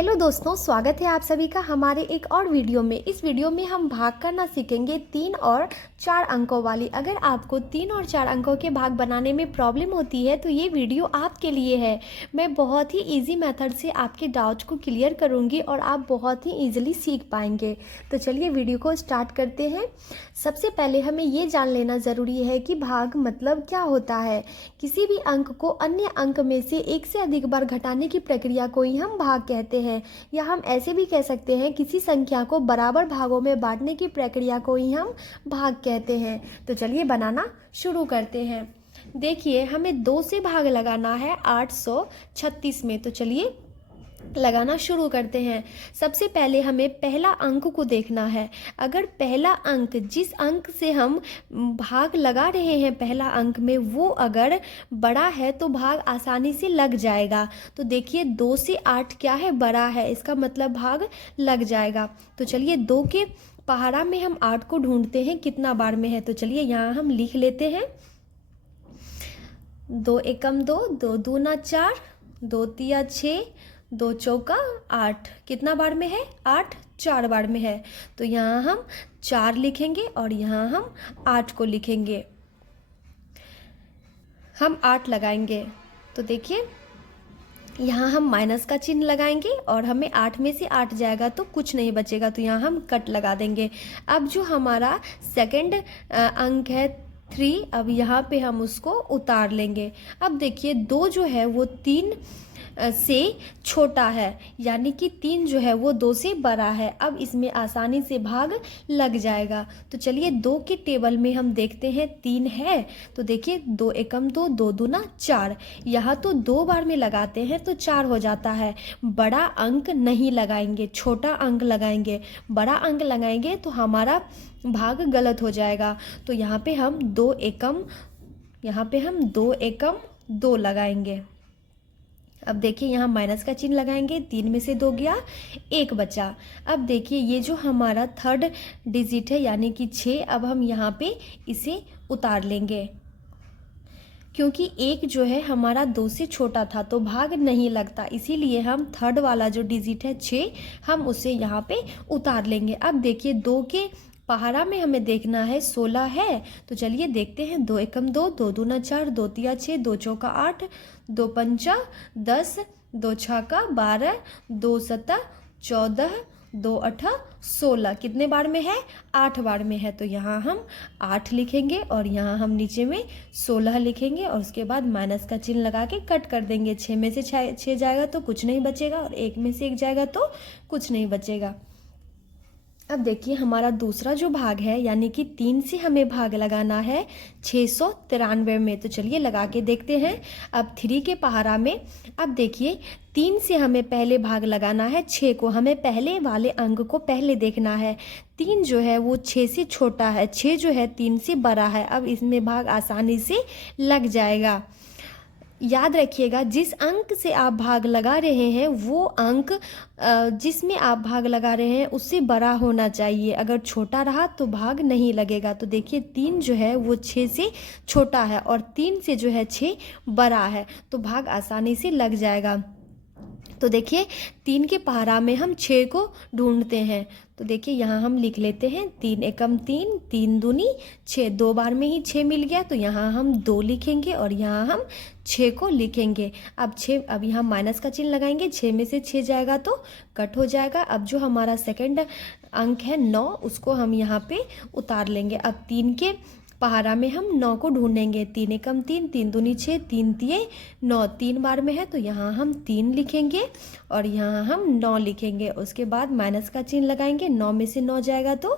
Hello दोस्तों, स्वागत है आप सभी का हमारे एक और वीडियो में। इस वीडियो में हम भाग करना सीखेंगे 3 और 4 अंकों वाली। अगर आपको 3 और 4 अंकों के भाग बनाने में प्रॉब्लम होती है तो ये वीडियो आपके लिए है। मैं बहुत ही इजी मेथड से आपके डाउट्स को क्लियर करूँगी और आप बहुत ही ईजिली सीख पाएंगे। तो चलिए वीडियो को स्टार्ट करते हैं। सबसे पहले हमें ये जान लेना ज़रूरी है कि भाग मतलब क्या होता है। किसी भी अंक को अन्य अंक में से एक से अधिक बार घटाने की प्रक्रिया को ही हम भाग कहते हैं, या हम ऐसे भी कह सकते हैं किसी संख्या को बराबर भागों में बांटने की प्रक्रिया को ही हम भाग कहते हैं। तो चलिए बनाना शुरू करते हैं। देखिए, हमें 2 से भाग लगाना है 836 में। तो चलिए लगाना शुरू करते हैं। सबसे पहले हमें पहला अंक को देखना है। अगर पहला अंक, जिस अंक से हम भाग लगा रहे हैं पहला अंक में, वो अगर बड़ा है तो भाग आसानी से लग जाएगा। तो देखिए 2 से 8 क्या है, बड़ा है, इसका मतलब भाग लग जाएगा। तो चलिए 2 के पहाड़ा में हम 8 को ढूंढते हैं कितना बार में है। तो चलिए यहाँ हम लिख लेते हैं 2 एकम 2, 2 दूना 4, 2 तिया 6, 2 चौका 8। कितना बार में है? 8 4 बार में है। तो यहाँ हम 4 लिखेंगे और यहाँ हम 8 को लिखेंगे। हम 8 लगाएंगे तो देखिए यहाँ हम माइनस का चिन्ह लगाएंगे और हमें 8 में से 8 जाएगा तो कुछ नहीं बचेगा, तो यहाँ हम कट लगा देंगे। अब जो हमारा सेकंड अंक है 3, अब यहाँ पे हम उसको उतार लेंगे। अब देखिए 2 जो है वो 3 से छोटा है, यानी कि 3 जो है वो 2 से बड़ा है। अब इसमें आसानी से भाग लग जाएगा। तो चलिए 2 के टेबल में हम देखते हैं 3 है। तो देखिए 2 एकम 2, 2 दूना 4। यहाँ तो 2 बार में लगाते हैं तो 4 हो जाता है। बड़ा अंक नहीं लगाएंगे, छोटा अंक लगाएंगे। बड़ा अंक लगाएंगे तो हमारा भाग गलत हो जाएगा। तो यहाँ पे हम 2 एकम 2 लगाएंगे। अब देखिए यहाँ माइनस का चिन्ह लगाएंगे, 3 में से 2 गया, 1 बचा। अब देखिए ये जो हमारा थर्ड डिजिट है यानी कि 6, अब हम यहाँ पे इसे उतार लेंगे, क्योंकि 1 जो है हमारा 2 से छोटा था तो भाग नहीं लगता, इसीलिए हम थर्ड वाला जो डिजिट है 6, हम उसे यहाँ पे उतार लेंगे। अब देखिए 2 के पहाड़ा में हमें देखना है 16 है। तो चलिए देखते हैं 2 एकम 2, 2 दूना 4, 2 तिया 6, 2 चौका 8, 2 पंचा 10, 2 छक्का 12, 2 सत्ता 14, 2 अठा 16। कितने बार में है? 8 बार में है। तो यहाँ हम 8 लिखेंगे और यहाँ हम नीचे में 16 लिखेंगे और उसके बाद माइनस का चिन्ह लगा के कट कर देंगे। 6 में से 6 जाएगा तो कुछ नहीं बचेगा और 1 में से 1 जाएगा तो कुछ नहीं बचेगा। अब देखिए हमारा दूसरा जो भाग है, यानी कि 3 से हमें भाग लगाना है 693 में। तो चलिए लगा के देखते हैं। अब 3 के पहाड़ा में, अब देखिए 3 से हमें पहले भाग लगाना है 6 को। हमें पहले वाले अंक को पहले देखना है। 3 जो है वो 6 से छोटा है, 6 जो है 3 से बड़ा है। अब इसमें भाग आसानी से लग जाएगा। याद रखिएगा, जिस अंक से आप भाग लगा रहे हैं वो अंक जिसमें आप भाग लगा रहे हैं उससे बड़ा होना चाहिए। अगर छोटा रहा तो भाग नहीं लगेगा। तो देखिए 3 जो है वो 6 से छोटा है और 3 से जो है 6 बड़ा है, तो भाग आसानी से लग जाएगा। तो देखिए 3 के पहाड़ा में हम 6 को ढूंढते हैं। तो देखिए यहाँ हम लिख लेते हैं 3 एकम 3, 3 दूनी 6। 2 बार में ही 6 मिल गया तो यहाँ हम 2 लिखेंगे और यहाँ हम 6 को लिखेंगे। अब यहाँ माइनस का चिन्ह लगाएंगे, 6 में से 6 जाएगा तो कट हो जाएगा। अब जो हमारा सेकंड अंक है 9, उसको हम यहाँ पे उतार लेंगे। अब 3 के पहाड़ा में हम 9 को ढूंढेंगे। 3 एकम 3, 3 दूनी 6, 3 तिये 9। 3 बार में है तो यहाँ हम 3 लिखेंगे और यहाँ हम 9 लिखेंगे। उसके बाद माइनस का चिन्ह लगाएंगे, 9 में से 9 जाएगा तो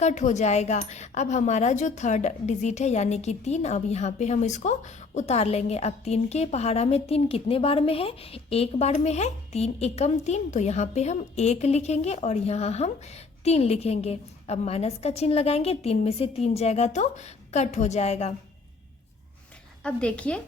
कट हो जाएगा। अब हमारा जो थर्ड डिजिट है यानी कि 3, अब यहाँ पे हम इसको उतार लेंगे। अब 3 के पहाड़ा में 3 कितने बार में है? 1 बार में है। 3 एकम 3, तो यहाँ पे हम 1 लिखेंगे और यहाँ हम 3 लिखेंगे। अब माइनस का चिन्ह लगाएंगे, 3 में से 3 जाएगा तो कट हो जाएगा। अब देखिए,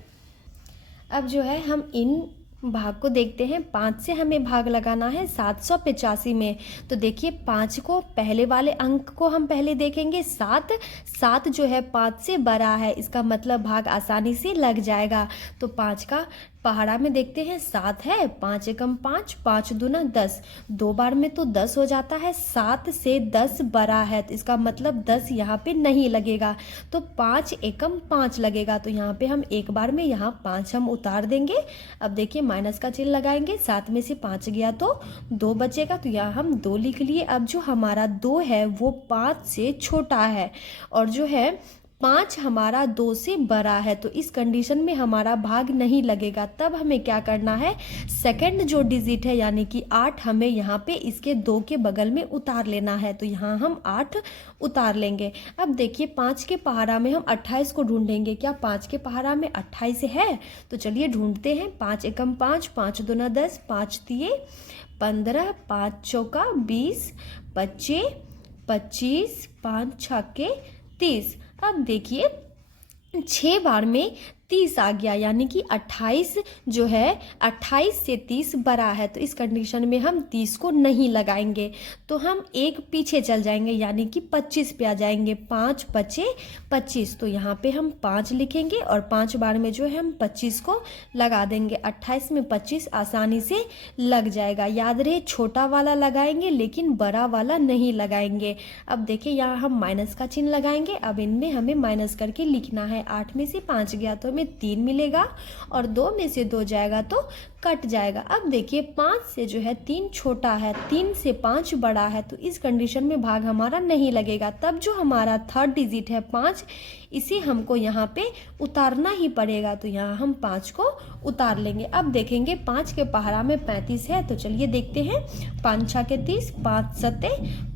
अब जो है हम इन भाग को देखते हैं। 5 से हमें भाग लगाना है 785 में। तो देखिए 5 को, पहले वाले अंक को हम पहले देखेंगे। 7 जो है 5 से बड़ा है, इसका मतलब भाग आसानी से लग जाएगा। तो 5 का पहाड़ा में देखते हैं 7 है, 5 एकम 5, 5 दूना 10, 2 बार में तो 10 हो जाता है। 7 से 10 बड़ा है तो इसका मतलब 10 यहाँ पे नहीं लगेगा, तो 5 एकम 5 लगेगा। तो यहाँ पे हम एक बार में यहाँ 5 हम उतार देंगे। अब देखिए माइनस का चिन्ह लगाएंगे, 7 में से 5 गया तो 2 बचेगा, तो यहाँ हम 2 लिख लिए। अब जो हमारा 2 है वो 5 से छोटा है और जो है 5 हमारा 2 से बड़ा है, तो इस कंडीशन में हमारा भाग नहीं लगेगा। तब हमें क्या करना है, सेकंड जो डिजिट है यानी कि 8 हमें यहाँ पे इसके 2 के बगल में उतार लेना है, तो यहाँ हम 8 उतार लेंगे। अब देखिए 5 के पहाड़ा में हम 28 को ढूंढेंगे। क्या 5 के पहाड़ा में 28 है? तो चलिए ढूंढते हैं। 5 एकम 5, 5 दूना 10, 5 तिये 15, 5 चौका 20, 25, 25, 5 छक्के 30। अब देखिए 6 बार में 30 आ गया, यानी कि 28 जो है 28 से 30 बड़ा है, तो इस कंडीशन में हम 30 को नहीं लगाएंगे, तो हम एक पीछे चल जाएंगे यानी कि 25 पे आ जाएंगे। 5 बचे 25, तो यहाँ पे हम 5 लिखेंगे और 5 बार में जो है हम 25 को लगा देंगे। 28 में 25 आसानी से लग जाएगा। याद रहे छोटा वाला लगाएंगे लेकिन बड़ा वाला नहीं लगाएंगे। अब देखिए यहाँ हम माइनस का चिन्ह लगाएंगे। अब इनमें हमें माइनस करके लिखना है। 8 में से 5 गया तो में 3 मिलेगा और 2 में से 2 जाएगा तो कट जाएगा। अब देखिए 5 से जो है 3 छोटा है, 3 से 5 बड़ा है, तो इस कंडीशन में भाग हमारा नहीं लगेगा। तब जो हमारा थर्ड डिजिट है 5, इसे हमको यहाँ पे उतारना ही पड़ेगा, तो यहाँ हम 5 को उतार लेंगे। अब देखेंगे 5 के पहाड़ा में 35 है, तो चलिए देखते हैं। 5 छक्के 30, 5 सत्ते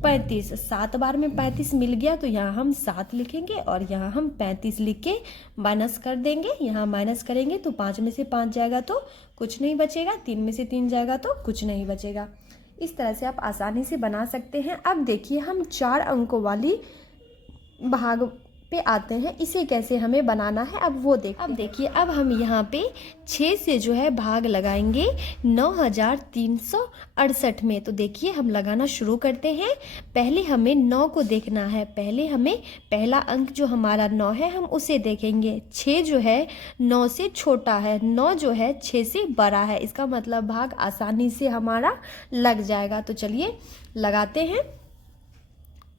35, 7 बार में 35 मिल गया, तो यहाँ हम 7 लिखेंगे और यहाँ हम 35 लिख के माइनस कर देंगे। यहाँ माइनस करेंगे तो 5 में से 5 जाएगा तो कुछ नहीं बचेगा, 3 में से 3 जाएगा तो कुछ नहीं बचेगा। इस तरह से आप आसानी से बना सकते हैं। अब देखिए हम 4 अंकों वाली भाग पे आते हैं, इसे कैसे हमें बनाना है अब वो अब देखिए अब हम यहाँ पे 6 से जो है भाग लगाएंगे 9368 में। तो देखिए हम लगाना शुरू करते हैं। पहले हमें 9 को देखना है, पहले हमें पहला अंक जो हमारा 9 है हम उसे देखेंगे। 6 जो है 9 से छोटा है, 9 जो है 6 से बड़ा है, इसका मतलब भाग आसानी से हमारा लग जाएगा। तो चलिए लगाते हैं।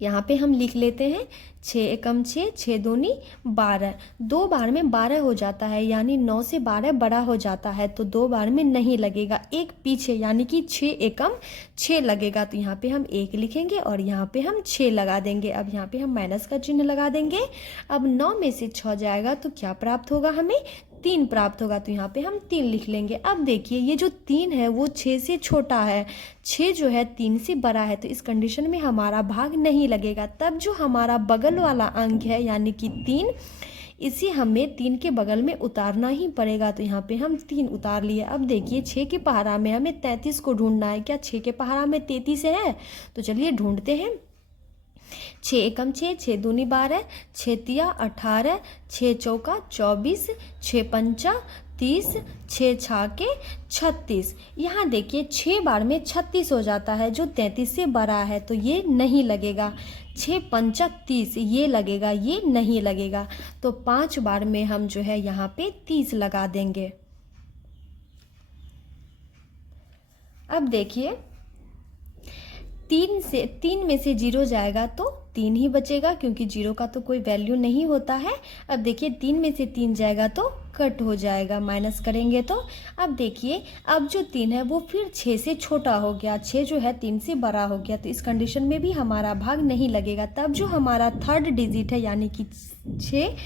यहाँ पे हम लिख लेते हैं 6 एकम 6, 6 दूनी 12, 2 बार में 12 हो जाता है, यानी 9 से 12 बड़ा हो जाता है, तो 2 बार में नहीं लगेगा, एक पीछे यानी कि 6 एकम 6 लगेगा। तो यहाँ पे हम 1 लिखेंगे और यहाँ पे हम 6 लगा देंगे। अब यहाँ पे हम माइनस का चिन्ह लगा देंगे। अब 9 में से 6 जाएगा तो क्या प्राप्त होगा, हमें 3 प्राप्त होगा, तो यहाँ पे हम 3 लिख लेंगे। अब देखिए ये जो 3 है वो 6 से छोटा है, 6 जो है 3 से बड़ा है, तो इस कंडीशन में हमारा भाग नहीं लगेगा। तब जो हमारा बगल वाला अंक है यानी कि 3, इसे हमें 3 के बगल में उतारना ही पड़ेगा, तो यहाँ पे हम 3 उतार लिए। अब देखिए 6 के पहाड़ा में हमें 33 को ढूंढना है। क्या 6 के पहाड़ा में 33 है? तो चलिए ढूंढते हैं। 6 एकम 6, 6 दूनी 12, 6 तिया 18, 6 चौका 24, 6 पंचा 30, 6 छाके 36। यहाँ देखिए 6 बार में 36 हो जाता है जो 33 से बड़ा है, तो ये नहीं लगेगा। 6 पंचा 30 ये लगेगा, ये नहीं लगेगा, तो 5 बार में हम जो है यहाँ पे 30 लगा देंगे। अब देखिए 3 में से 0 जाएगा तो 3 ही बचेगा, क्योंकि 0 का तो कोई वैल्यू नहीं होता है। अब देखिए 3 में से 3 जाएगा तो कट हो जाएगा, माइनस करेंगे तो। अब देखिए अब जो 3 है वो फिर 6 से छोटा हो गया, 6 जो है 3 से बड़ा हो गया, तो इस कंडीशन में भी हमारा भाग नहीं लगेगा। तब जो हमारा थर्ड डिजिट है यानी कि 6,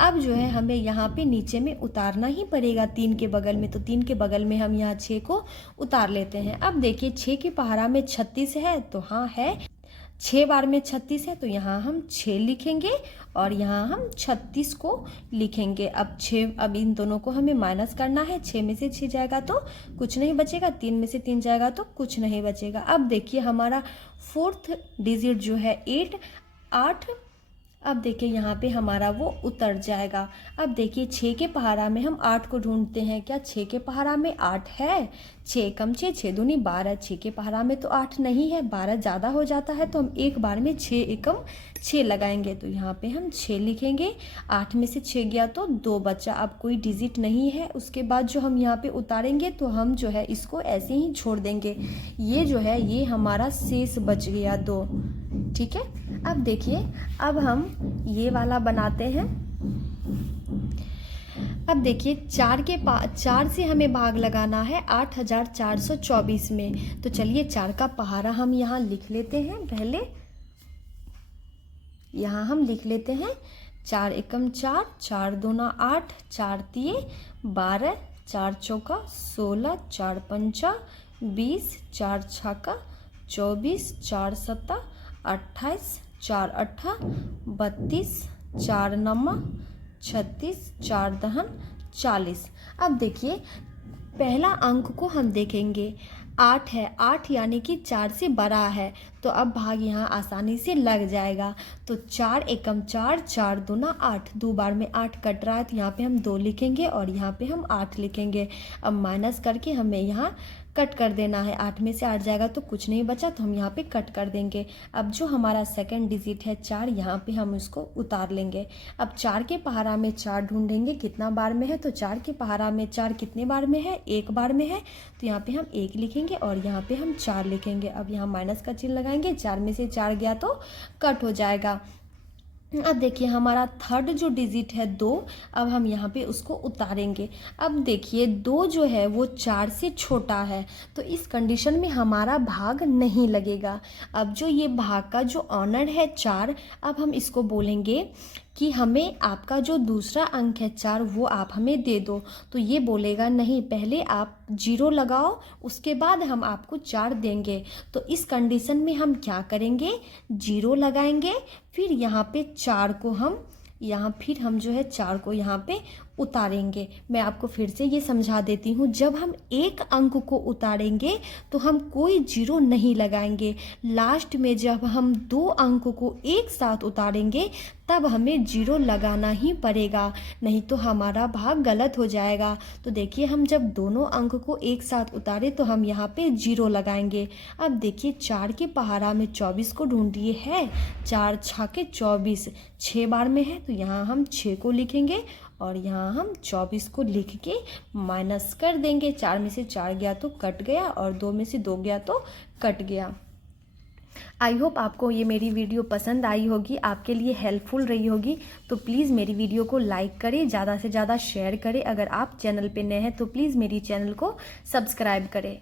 अब जो है हमें यहाँ पे नीचे में उतारना ही पड़ेगा 3 के बगल में, तो 3 के बगल में हम यहाँ 6 को उतार लेते हैं। अब देखिए 6 के पहाड़ा में 36 है, तो हाँ है, 6 बार में 36 है, तो यहाँ हम 6 लिखेंगे और यहाँ हम 36 को लिखेंगे। अब इन दोनों को हमें माइनस करना है। 6 में से 6 जाएगा तो कुछ नहीं बचेगा, 3 में से 3 जाएगा तो कुछ नहीं बचेगा। अब देखिए हमारा फोर्थ डिजिट जो है 8 अब देखिए यहाँ पे हमारा वो उतर जाएगा। अब देखिए 6 के पहाड़ा में हम 8 को ढूंढते हैं। क्या 6 के पहाड़ा में 8 है? 6 कम 6, 6 दूनी 12। 6 के पहाड़ा में तो 8 नहीं है, 12 ज़्यादा हो जाता है, तो हम एक बार में 6 एकम 6 लगाएंगे। तो यहाँ पे हम 6 लिखेंगे। 8 में से 6 गया तो 2 बचा। अब कोई डिजिट नहीं है। उसके बाद जो हम यहाँ पे उतारेंगे तो हम जो है इसको ऐसे ही छोड़ देंगे। ये जो है ये हमारा शेष बच गया 2। ठीक है। अब देखिए अब हम ये वाला बनाते हैं। अब देखिए 4 से हमें भाग लगाना है 8424 में। तो चलिए 4 का पहाड़ा हम यहाँ लिख लेते हैं। पहले यहाँ हम लिख लेते हैं 4 एकम 4, 4 दूना 8, 4 तिये 12, 4 चौका 16, 4 पंचा 20, 4 छक्का 24, 4 सत्ता 28, 4 अट्ठा 32, 4 नमा 36, 4 दहन 40। अब देखिए पहला अंक को हम देखेंगे 8 है। 8 यानी कि 4 से बड़ा है, तो अब भाग यहाँ आसानी से लग जाएगा। तो 4 एकम 4, 4 दूना 8, 2 बार में 8 कट रहा है, तो यहाँ पे हम 2 लिखेंगे और यहाँ पे हम 8 लिखेंगे। अब माइनस करके हमें यहाँ कट कर देना है। 8 में से 8 जाएगा तो कुछ नहीं बचा, तो हम यहाँ पे कट कर देंगे। अब जो हमारा सेकंड डिजिट है 4, यहाँ पे हम इसको उतार लेंगे। अब 4 के पहाड़ा में 4 ढूंढेंगे कितना बार में है। तो 4 के पहाड़ा में 4 कितने बार में है? 1 बार में है, तो यहाँ पे हम 1 लिखेंगे और यहाँ पे हम 4 लिखेंगे। अब यहाँ माइनस का चिन्ह लगाएंगे। 4 में से 4 गया तो कट हो जाएगा। अब देखिए हमारा थर्ड जो डिजिट है 2, अब हम यहाँ पे उसको उतारेंगे। अब देखिए 2 जो है वो 4 से छोटा है, तो इस कंडीशन में हमारा भाग नहीं लगेगा। अब जो ये भाग का जो ऑनर है 4, अब हम इसको बोलेंगे कि हमें आपका जो दूसरा अंक है 4 वो आप हमें दे दो। तो ये बोलेगा नहीं, पहले आप 0 लगाओ, उसके बाद हम आपको 4 देंगे। तो इस कंडीशन में हम क्या करेंगे? 0 लगाएंगे, फिर यहाँ पे 4 को हम फिर हम जो है 4 को यहाँ पे उतारेंगे। मैं आपको फिर से ये समझा देती हूँ। जब हम एक अंक को उतारेंगे तो हम कोई 0 नहीं लगाएंगे। लास्ट में जब हम 2 अंक को एक साथ उतारेंगे तब हमें 0 लगाना ही पड़ेगा, नहीं तो हमारा भाग गलत हो जाएगा। तो देखिए हम जब दोनों अंक को एक साथ उतारे तो हम यहाँ पे 0 लगाएंगे। अब देखिए 4 के पहाड़ा में 24 को ढूंढिए है। 4 छक्के 24, 6 बार में है, तो यहाँ हम 6 को लिखेंगे और यहाँ हम 24 को लिख के माइनस कर देंगे। 4 में से 4 गया तो कट गया और 2 में से 2 गया तो कट गया। आई होप आपको ये मेरी वीडियो पसंद आई होगी, आपके लिए हेल्पफुल रही होगी। तो प्लीज़ मेरी वीडियो को लाइक करें, ज़्यादा से ज़्यादा शेयर करें। अगर आप चैनल पे नए हैं तो प्लीज़ मेरी चैनल को सब्सक्राइब करें।